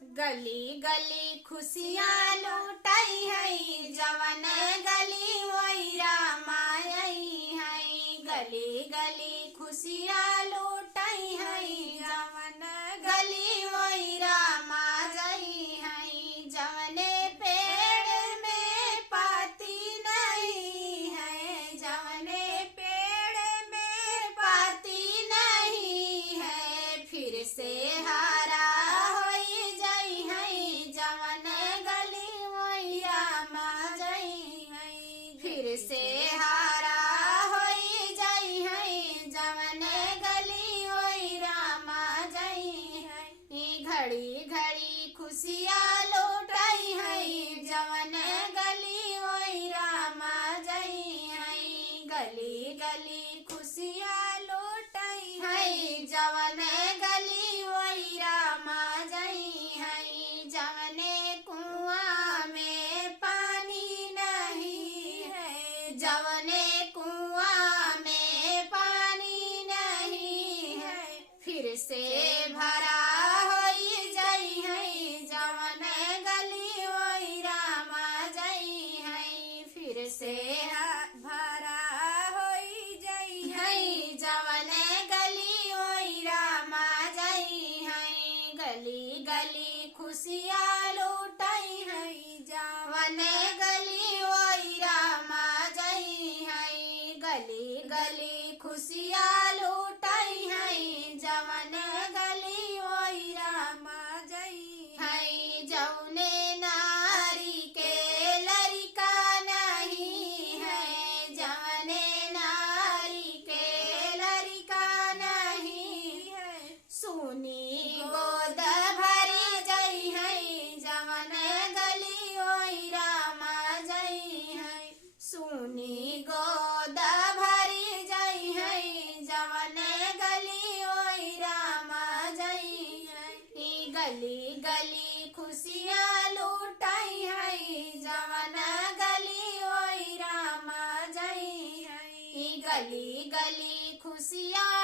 गली गली खुशियाँ लूटाई है, जवन गली ओइरा माई है। गली गली खुशियाँ लूटाई है, जवन गली ओइरा माई है। जवने पेड़ में पाती नहीं है, जवने पेड़ में पाती नहीं है, फिर से हरा फिर से हारा होई जाई है, जवन गली ओइरा मा जाई है। घड़ी घड़ी खुशियाँ लौटाई है, जवन गली ओइरा मा जाई है। गली गली खुशियाँ लौटाई है, जवन गली ओइरा मा जाई है। जवने कुआं में पानी नहीं है, जवने कुआं में पानी नहीं है, फिर से भरा होई जाई है, जवन गली ओइरा मा जाई है। फिर से भरा होई जाई है, जवन गली ओइरा मा जाई है। गली गली खुशियाँ लूटाई है, जवन गली ओइरा मा जाई है। गली गली खुशियाँ लूटाई है, जवन गली ओइरा मा जाई है। जौने नारी के लड़का नहीं है, जवने नारी के लड़का नहीं है, सुनी गोद भरी जाई है, जवन गली ओइरा मा जाई है। सुनी गोद भरी जाई है, जवन गली ओइरा मा जाई है। गली गली खुशियाँ लूटाई है, जवन गली ओइरा मा जाई है। गली गली खुशियाँ